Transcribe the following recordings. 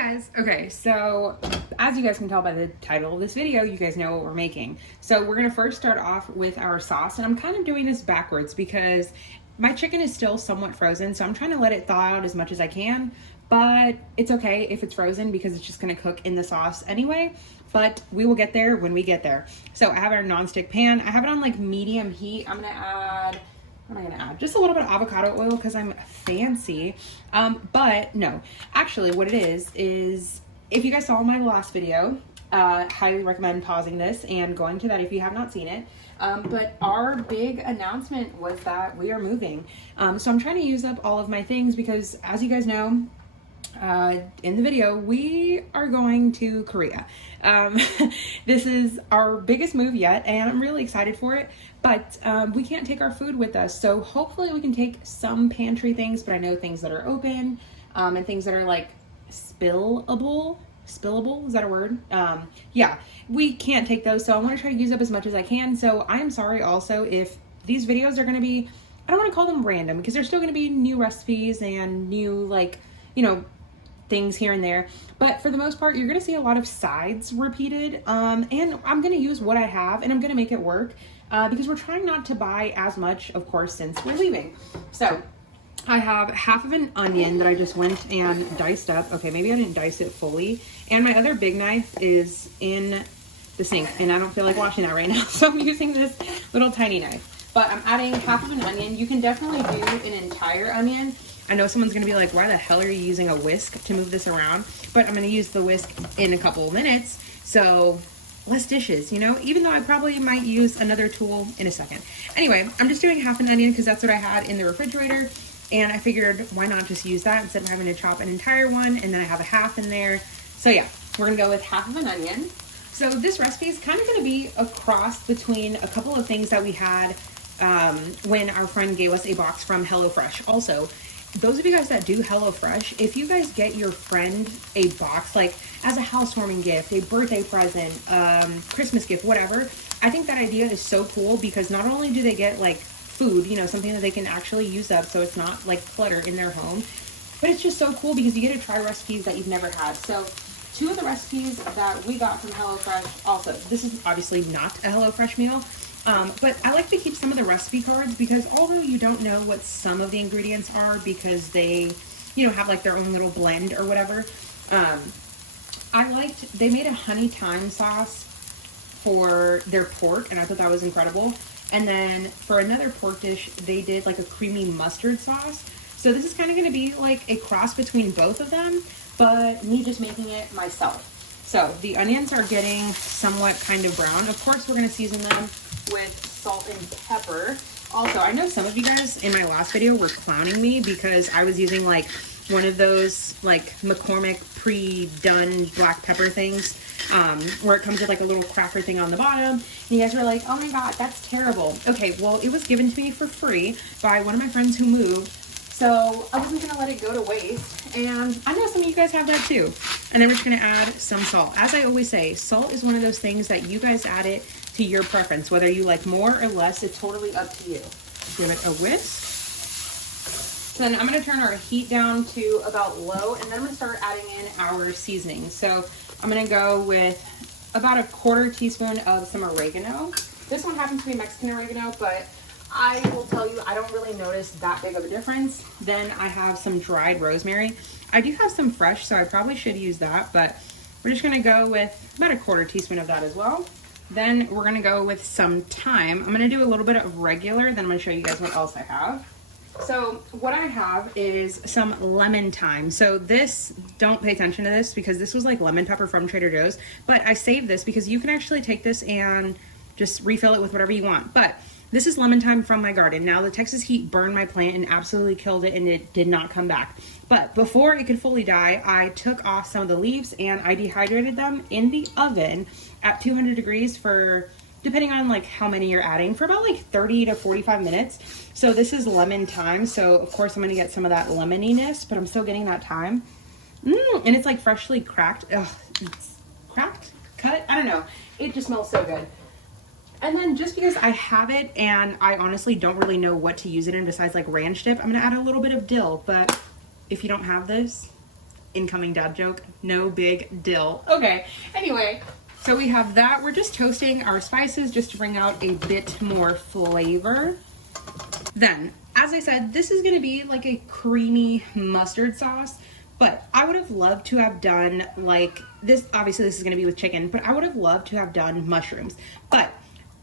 guys. Okay, so as you guys can tell by the title of this video, you guys know what we're making. So we're gonna first start off with our sauce, and I'm kind of doing this backwards because my chicken is still somewhat frozen, so I'm trying to let it thaw out as much as I can, but it's okay if it's frozen because it's just gonna cook in the sauce anyway, but we will get there when we get there. So I have our nonstick pan. I have it on like medium heat. I'm gonna add, what am I gonna add? Just a little bit of avocado oil because I'm fancy. But no, actually what it is if you guys saw my last video, highly recommend pausing this and going to that if you have not seen it. But our big announcement was that we are moving. So I'm trying to use up all of my things because, as you guys know, in the video, we are going to Korea. This is our biggest move yet, and I'm really excited for it, but we can't take our food with us. So hopefully we can take some pantry things, but I know things that are open, and things that are like spillable, is that a word? Yeah, we can't take those. So I want to try to use up as much as I can. So I am sorry also if these videos are going to be, I don't want to call them random because there's still going to be new recipes and new, like, you know, things here and there, but for the most part you're gonna see a lot of sides repeated, and I'm gonna use what I have and I'm gonna make it work, because we're trying not to buy as much, of course, since we're leaving. So I have half of an onion that I just went and diced up. Okay, maybe I didn't dice it fully, and my other big knife is in the sink and I don't feel like washing that right now, so I'm using this little tiny knife. But I'm adding half of an onion. You can definitely do an entire onion. I know someone's gonna be like, why the hell are you using a whisk to move this around? But I'm gonna use the whisk in a couple of minutes, so less dishes, you know? Even though I probably might use another tool in a second. Anyway, I'm just doing half an onion because that's what I had in the refrigerator, and I figured why not just use that instead of having to chop an entire one, and then I have a half in there. So yeah, we're gonna go with half of an onion. So this recipe is kind of gonna be a cross between a couple of things that we had when our friend gave us a box from HelloFresh. Also, those of you guys that do HelloFresh, if you guys get your friend a box, like as a housewarming gift, a birthday present, Christmas gift, whatever, I think that idea is so cool because not only do they get like food, you know, something that they can actually use up so it's not like clutter in their home, but it's just so cool because you get to try recipes that you've never had. So two of the recipes that we got from HelloFresh, also, this is obviously not a HelloFresh meal, but I like to keep some of the recipe cards because although you don't know what some of the ingredients are because they, you know, have like their own little blend or whatever, they made a honey thyme sauce for their pork and I thought that was incredible. And then for another pork dish, they did like a creamy mustard sauce. So this is kind of going to be like a cross between both of them, but me just making it myself. So the onions are getting somewhat kind of brown. Of course, we're going to season them with salt and pepper. Also, I know some of you guys in my last video were clowning me because I was using like one of those like McCormick pre-done black pepper things, where it comes with like a little cracker thing on the bottom. And you guys were like, oh my God, that's terrible. Okay, well, it was given to me for free by one of my friends who moved. So I wasn't gonna let it go to waste. And I know some of you guys have that too. And then we're just gonna add some salt. As I always say, salt is one of those things that you guys add it to your preference. Whether you like more or less, it's totally up to you. Give it a whisk. So then I'm gonna turn our heat down to about low, and then I'm gonna start adding in our seasoning. So I'm gonna go with about a 1/4 teaspoon of some oregano. This one happens to be Mexican oregano, but I will tell you, I don't really notice that big of a difference. Then I have some dried rosemary. I do have some fresh, so I probably should use that, but we're just gonna go with about a 1/4 teaspoon of that as well. Then we're gonna go with some thyme. I'm gonna do a little bit of regular, then I'm gonna show you guys what else I have. So what I have is some lemon thyme. So this, don't pay attention to this because this was like lemon pepper from Trader Joe's, but I saved this because you can actually take this and just refill it with whatever you want. But this is lemon thyme from my garden. Now the Texas heat burned my plant and absolutely killed it and it did not come back. But before it could fully die, I took off some of the leaves and I dehydrated them in the oven at 200 degrees for, depending on like how many you're adding, for about like 30 to 45 minutes. So this is lemon thyme. So of course I'm gonna get some of that lemoniness, but I'm still getting that thyme. And it's like freshly cracked. Ugh, it's cracked, cut, I don't know. It just smells so good. And then just because I have it and I honestly don't really know what to use it in besides like ranch dip, I'm gonna add a little bit of dill. But if you don't have this, incoming dad joke. No big deal. Okay, anyway, so we have that. We're just toasting our spices just to bring out a bit more flavor. Then, as I said, this is gonna be like a creamy mustard sauce, but I would have loved to have done like this. Obviously this is gonna be with chicken, but I would have loved to have done mushrooms, but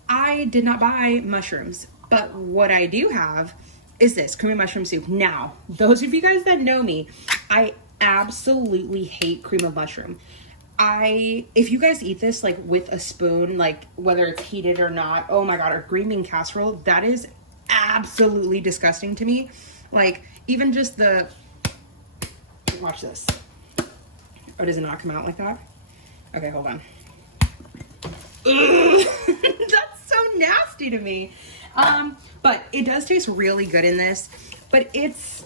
I did not buy mushrooms. But what I do have is this creamy mushroom soup. Now, those of you guys that know me, I absolutely hate cream of mushroom. If you guys eat this like with a spoon, like whether it's heated or not, oh my God, or green bean casserole, that is absolutely disgusting to me. Like even just the, watch this. Oh, does it not come out like that? Okay, hold on. Ugh, that's so nasty to me. But it does taste really good in this, but it's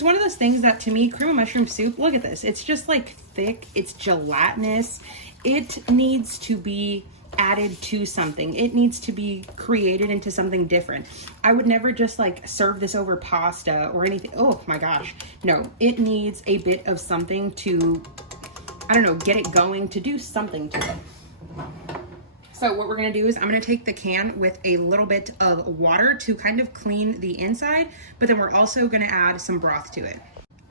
one of those things that to me, cream of mushroom soup, look at this. It's just like thick, it's gelatinous. It needs to be added to something. It needs to be created into something different. I would never just like serve this over pasta or anything. Oh my gosh. No, it needs a bit of something to, I don't know, get it going, to do something to it. So what we're gonna do is I'm gonna take the can with a little bit of water to kind of clean the inside, but then we're also gonna add some broth to it.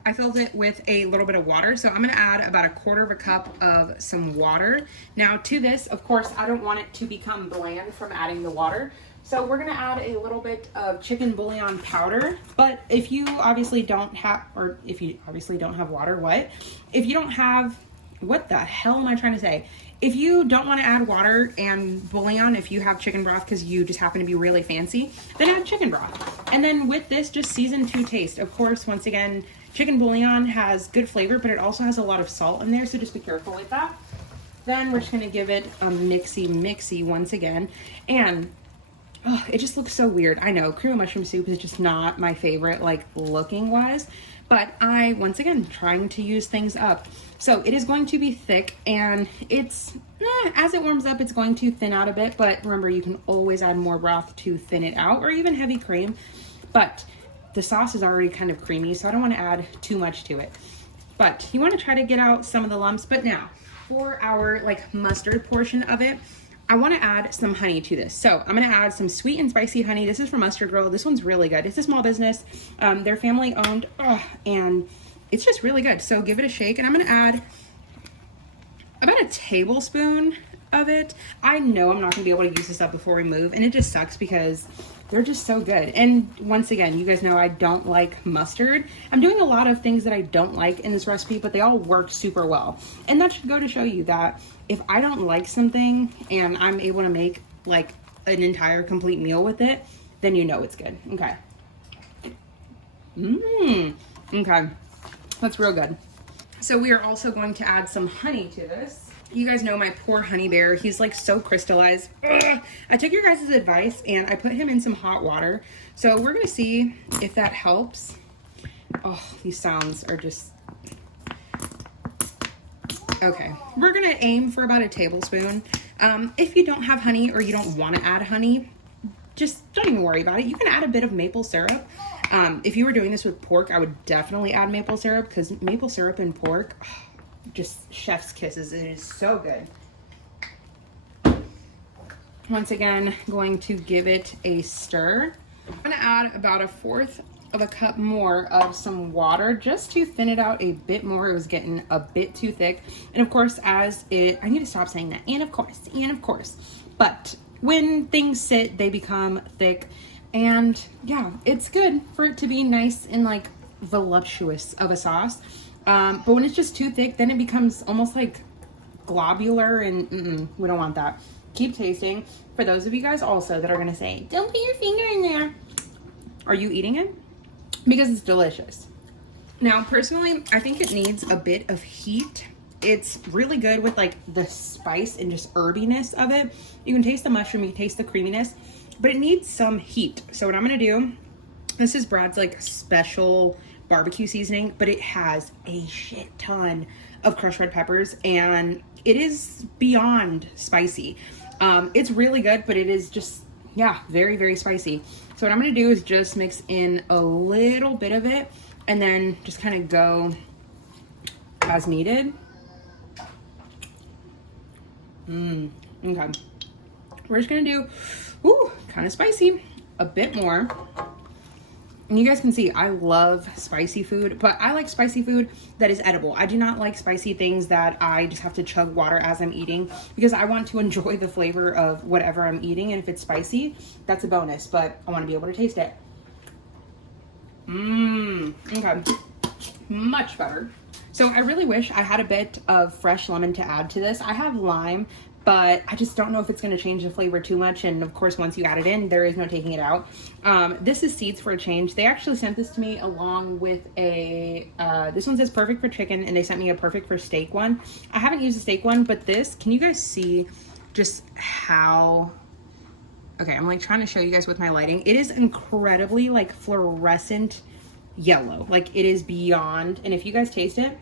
I filled it with a little bit of water, so I'm gonna add about 1/4 cup of some water. Now to this, of course, I don't want it to become bland from adding the water, so we're gonna add a little bit of chicken bouillon powder. But if you obviously don't have, or if you obviously don't have water, if you don't have, what the hell am I trying to say? If you don't want to add water and bouillon, if you have chicken broth because you just happen to be really fancy, then add chicken broth. And then with this, just season to taste. Of course, once again, chicken bouillon has good flavor, but it also has a lot of salt in there, so just be careful with that. Then we're just going to give it a mixy once again. And oh, it just looks so weird. I know, cream of mushroom soup is just not my favorite, like looking wise, but I, once again, trying to use things up. So it is going to be thick, and it's, as it warms up, it's going to thin out a bit, but remember, you can always add more broth to thin it out, or even heavy cream. But the sauce is already kind of creamy, so I don't want to add too much to it. But you want to try to get out some of the lumps. But now, for our like mustard portion of it, I want to add some honey to this. So I'm going to add some sweet and spicy honey. This is from Mustard Girl. This one's really good. It's a small business. They're family owned, and it's just really good. So give it a shake, and I'm going to add about 1 tablespoon of it. I know I'm not going to be able to use this up before we move, and it just sucks because they're just so good. And once again, you guys know I don't like mustard. I'm doing a lot of things that I don't like in this recipe, but they all work super well. And that should go to show you that if I don't like something and I'm able to make like an entire complete meal with it, then you know it's good. Okay. Okay. That's real good. So we are also going to add some honey to this. You guys know my poor honey bear. He's like so crystallized. Ugh. I took your guys' advice and I put him in some hot water. So we're gonna see if that helps. Oh, these sounds are just... Okay, we're gonna aim for about 1 tablespoon. If you don't have honey or you don't wanna add honey, just don't even worry about it. You can add a bit of maple syrup. If you were doing this with pork, I would definitely add maple syrup, because maple syrup and pork, just chef's kisses. It is so good. Once again, going to give it a stir. I'm gonna add about 1/4 of a cup more of some water just to thin it out a bit more. It was getting a bit too thick. And of course, I need to stop saying that. And of course. But when things sit, they become thick. And yeah, it's good for it to be nice and like voluptuous of a sauce. But when it's just too thick, then it becomes almost like globular, and we don't want that. Keep tasting. For those of you guys also that are gonna say, don't put your finger in there. Are you eating it? Because it's delicious. Now, personally, I think it needs a bit of heat. It's really good with like the spice and just herbiness of it. You can taste the mushroom, you can taste the creaminess, but it needs some heat. So what I'm gonna do, this is Brad's like special barbecue seasoning, but it has a shit ton of crushed red peppers, and it is beyond spicy. It's really good, but it is just, yeah, very, very spicy. So what I'm gonna do is just mix in a little bit of it, and then just kind of go as needed. Okay. We're just gonna do, kind of spicy, a bit more. And you guys can see I love spicy food, but I like spicy food that is edible. I do not like spicy things that I just have to chug water as I'm eating, because I want to enjoy the flavor of whatever I'm eating. And if it's spicy, that's a bonus, but I want to be able to taste it. Okay. Much better. So I really wish I had a bit of fresh lemon to add to this. I have lime, but I just don't know if it's going to change the flavor too much. And of course, once you add it in, there is no taking it out. This is Seeds for a Change. They actually sent this to me along with a, this one says perfect for chicken, and they sent me a perfect for steak one. I haven't used the steak one, but this, can you guys see just how, okay, I'm like trying to show you guys with my lighting. It is incredibly like fluorescent yellow. Like it is beyond, and if you guys taste it,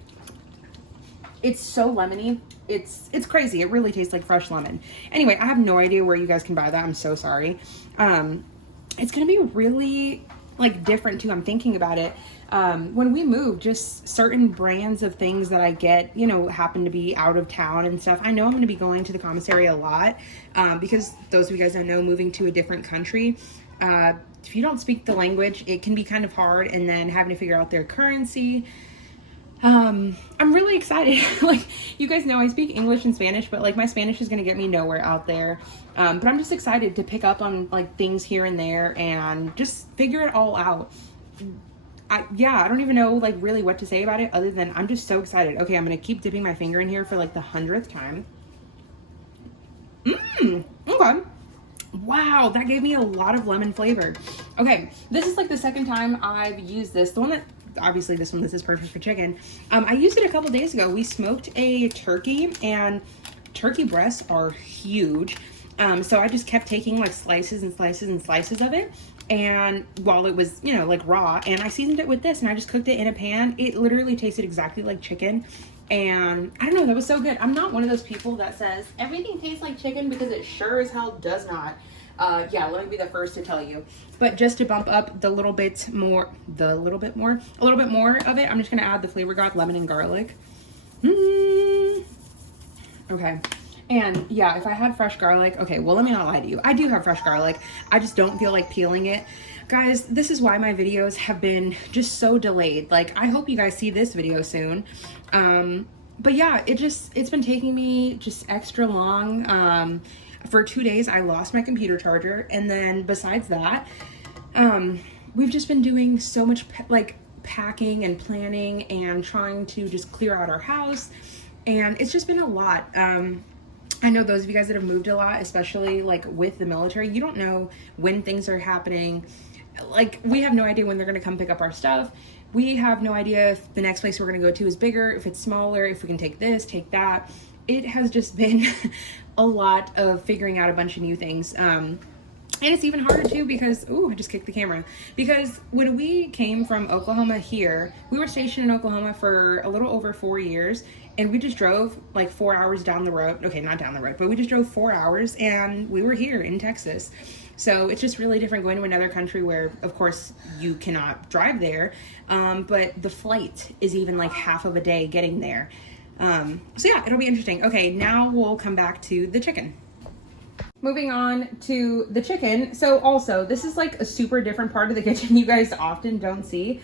it's so lemony. It's crazy. It really tastes like fresh lemon. Anyway, I have no idea where you guys can buy that. I'm so sorry. It's gonna be really like different too. I'm thinking about it. When we move, just certain brands of things that I get, you know, happen to be out of town and stuff. I know I'm gonna be going to the commissary a lot, because those of you guys don't know, moving to a different country, if you don't speak the language, it can be kind of hard, and then having to figure out their currency. I'm really excited. Like, you guys know I speak English and Spanish, but like my Spanish is going to get me nowhere out there. But I'm just excited to pick up on like things here and there and just figure it all out. I don't even know like really what to say about it other than I'm just so excited. Okay, I'm going to keep dipping my finger in here for like the 100th time. Okay. Wow, that gave me a lot of lemon flavor. Okay, this is like the second time I've used this. The one that, obviously this is perfect for chicken. I used it a couple days ago. We smoked a turkey, and turkey breasts are huge. So I just kept taking like slices and slices and slices of it, and while it was, you know, like raw, and I seasoned it with this, and I just cooked it in a pan. It literally tasted exactly like chicken. And I don't know, that was so good. I'm not one of those people that says everything tastes like chicken, because it sure as hell does not. Yeah, let me be the first to tell you. But just to bump up a little bit more of it, I'm just gonna add the Flavor God lemon and garlic. Okay. And yeah, if I had fresh garlic, okay, well, let me not lie to you. I do have fresh garlic. I just don't feel like peeling it. Guys, this is why my videos have been just so delayed. Like, I hope you guys see this video soon. But yeah, it's been taking me just extra long. For 2 days, I lost my computer charger. And then besides that, we've just been doing so much like packing and planning and trying to just clear out our house. And it's just been a lot. I know those of you guys that have moved a lot, especially like with the military, you don't know when things are happening. Like, we have no idea when they're going to come pick up our stuff. We have no idea if the next place we're going to go to is bigger, if it's smaller, if we can take this, take that. It has just been a lot of figuring out a bunch of new things. And it's even harder too because, I just kicked the camera. Because when we came from Oklahoma here, we were stationed in Oklahoma for a little over 4 years. And we just drove like 4 hours down the road. Okay, not down the road, but we just drove 4 hours and we were here in Texas. So it's just really different going to another country where, of course, you cannot drive there. But the flight is even like half of a day getting there. So yeah, it'll be interesting. Okay, now we'll come back to the chicken. Moving on to the chicken. So also, this is like a super different part of the kitchen you guys often don't see.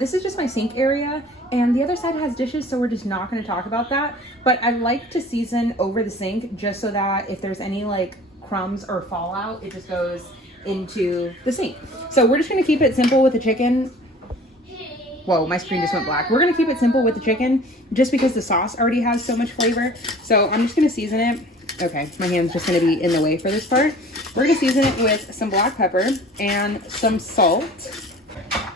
This is just my sink area, and the other side has dishes, so we're just not going to talk about that. But I like to season over the sink just so that if there's any like crumbs or fallout, it just goes into the sink. So we're just going to keep it simple with the chicken. Whoa, my screen just went black. We're going to keep it simple with the chicken just because the sauce already has so much flavor. So I'm just going to season it. Okay, my hand's just going to be in the way for this part. We're going to season it with some black pepper and some salt.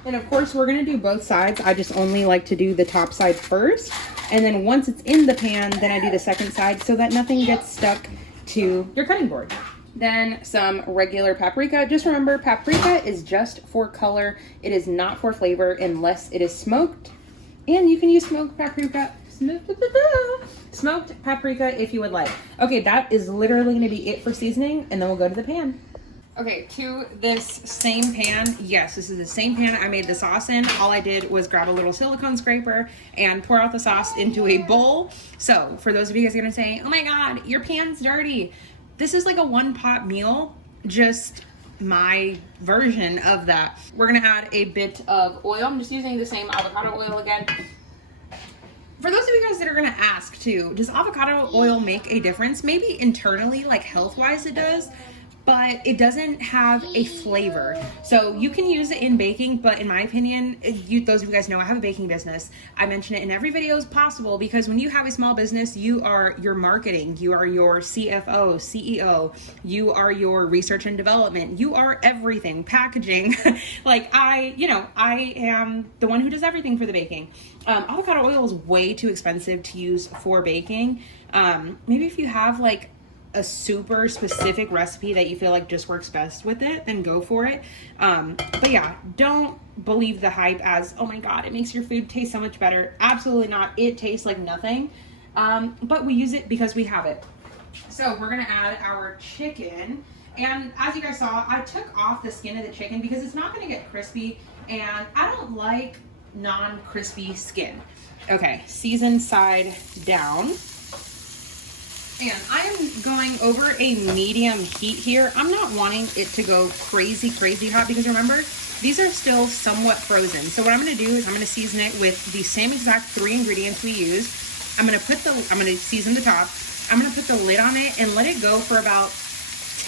And of course, we're going to do both sides. I just only like to do the top side first. And then once it's in the pan, then I do the second side so that nothing gets stuck to your cutting board. Then some regular paprika. Just remember, paprika is just for color. It is not for flavor unless it is smoked. And you can use smoked paprika if you would like. Okay, that is literally going to be it for seasoning, and then we'll go to the pan. Okay, to this same pan, yes, this is the same pan I made the sauce in. All I did was grab a little silicone scraper and pour out the sauce into a bowl. So for those of you guys are gonna say, oh my God, your pan's dirty. This is like a one pot meal, just my version of that. We're gonna add a bit of oil. I'm just using the same avocado oil again. For those of you guys that are gonna ask too, does avocado oil make a difference? Maybe internally, like health-wise it does, but it doesn't have a flavor. So you can use it in baking, but in my opinion, those of you guys know I have a baking business. I mention it in every video as possible because when you have a small business, you are your marketing, you are your CFO, CEO, you are your research and development, you are everything, packaging. Like I am the one who does everything for the baking. Avocado oil is way too expensive to use for baking. Maybe if you have like a super specific recipe that you feel like just works best with it, then go for it. But yeah, don't believe the hype as, oh my God, it makes your food taste so much better. Absolutely not. It tastes like nothing. But we use it because we have it. So we're gonna add our chicken. And as you guys saw, I took off the skin of the chicken because it's not gonna get crispy. And I don't like non-crispy skin. Okay, season side down. And I am going over a medium heat here. I'm not wanting it to go crazy hot because remember, these are still somewhat frozen. So what I'm gonna do is I'm gonna season it with the same exact 3 ingredients we used. I'm gonna season the top. I'm gonna put the lid on it and let it go for about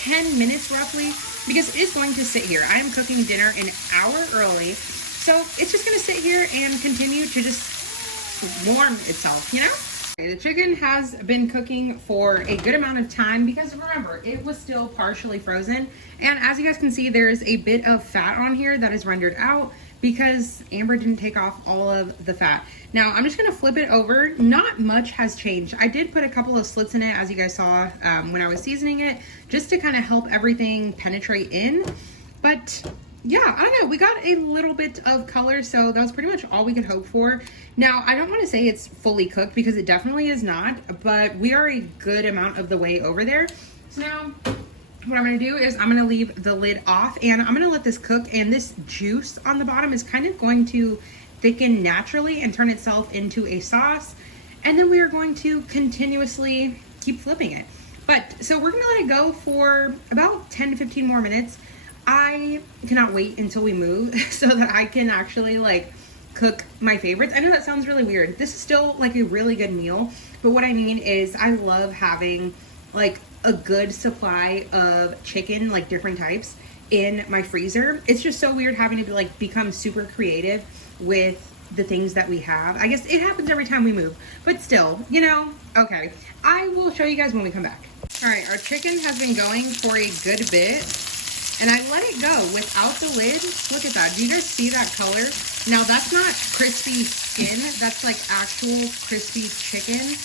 10 minutes roughly because it is going to sit here. I am cooking dinner an hour early. So it's just gonna sit here and continue to just warm itself, you know? The chicken has been cooking for a good amount of time because remember, it was still partially frozen. And as you guys can see, there's a bit of fat on here that is rendered out because Amber didn't take off all of the fat. Now I'm just gonna flip it over. Not much has changed. I did put a couple of slits in it, as you guys saw when I was seasoning it, just to kind of help everything penetrate in. But yeah, I don't know, we got a little bit of color, so that was pretty much all we could hope for. Now, I don't want to say it's fully cooked because it definitely is not, but we are a good amount of the way over there. So now, what I'm going to do is I'm going to leave the lid off and I'm going to let this cook, and this juice on the bottom is kind of going to thicken naturally and turn itself into a sauce. And then we are going to continuously keep flipping it. But, so we're going to let it go for about 10 to 15 more minutes. I cannot wait until we move so that I can actually like cook my favorites. I know that sounds really weird. This is still like a really good meal, but what I mean is I love having like a good supply of chicken, like different types in my freezer. It's just so weird having to like become super creative with the things that we have. I guess it happens every time we move, but still, you know, okay. I will show you guys when we come back. All right, our chicken has been going for a good bit. And I let it go without the lid. Look at that. Do you guys see that color? Now that's not crispy skin. That's like actual crispy chicken.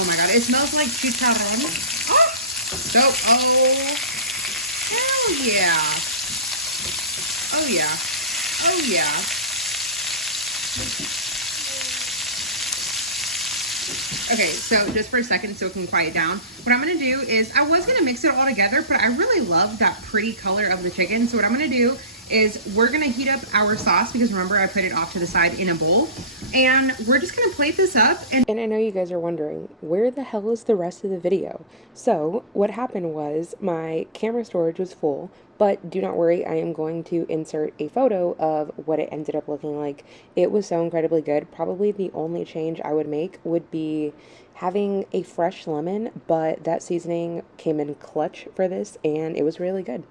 Oh my God. It smells like chicharron. Oh, so, oh, hell yeah. Oh yeah. Oh yeah. Okay, so just for a second so it can quiet down. What I'm gonna do is, I was gonna mix it all together, but I really love that pretty color of the chicken. So what I'm gonna do is we're gonna heat up our sauce because remember I put it off to the side in a bowl. And we're just gonna plate this up. And I know you guys are wondering, where the hell is the rest of the video? So what happened was my camera storage was full, but do not worry, I am going to insert a photo of what it ended up looking like. It was so incredibly good. Probably the only change I would make would be having a fresh lemon, but that seasoning came in clutch for this and it was really good.